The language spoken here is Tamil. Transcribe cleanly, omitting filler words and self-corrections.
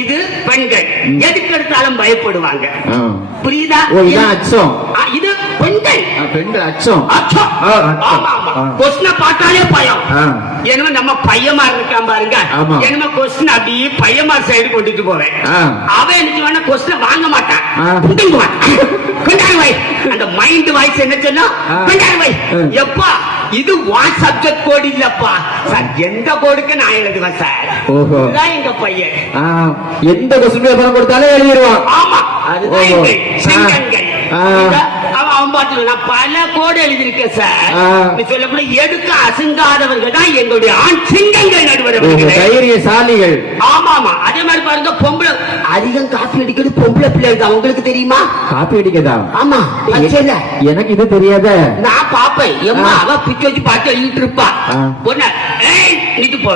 இது பெண்கள் எதுக்கு எடுத்தாலும் பயப்படுவாங்க. புரியுதா? அச்சம். இது பெண்கள். பெண்கள் அச்சம். கொஸ்டின பார்த்தாலே பயம். என்னமோ நம்ம பையமா இருக்கான் பாருங்க. என்னமோ கொஸ்டின் அப்படியே பையமா சைடு கொண்டுட்டு போவேன். அவன் எனக்கு வேணா கொஸ்டின் வாங்க மாட்டான். அந்த மைண்ட் வாய்ஸ் என்ன சொன்னா எப்பா இது வாட் சப்ஜெக்ட் கோடு இல்லப்பா சார், எந்த கோடுக்கு நான் எழுதுவேன் சார். இதுதான் எங்க பையன். எந்த கொஸ்டின் பேப்பர் கொடுத்தாலும் எழுதிடுவான். ஆமா, அதுதான் எங்க சிங்கங்கள். அவன் பாட்டு நான் பல கோடு எழுதியிருக்கேன் சார். சொல்லப்பட எடுக்க அசுங்காதவர்கள் தான் எங்களுடைய ஆண் சிங்கங்கள் நடுவர்கள், தைரியசாலிகள். ஆமா ஆமா. அதே மாதிரி பாருங்க, பொம்பளை அதிகம் காப்பி அடிக்கிறது பொம்பளை பிள்ளை தான். உங்களுக்கு தெரியுமா? காப்பி அடிக்கதா? ஆமா. எனக்கு இது தெரியாத. நான் பாப்பேன். எம்மா அவ பிச்சு வச்சு பார்த்து எழுதிட்டு இருப்பா. பொண்ணு நீட்டு போ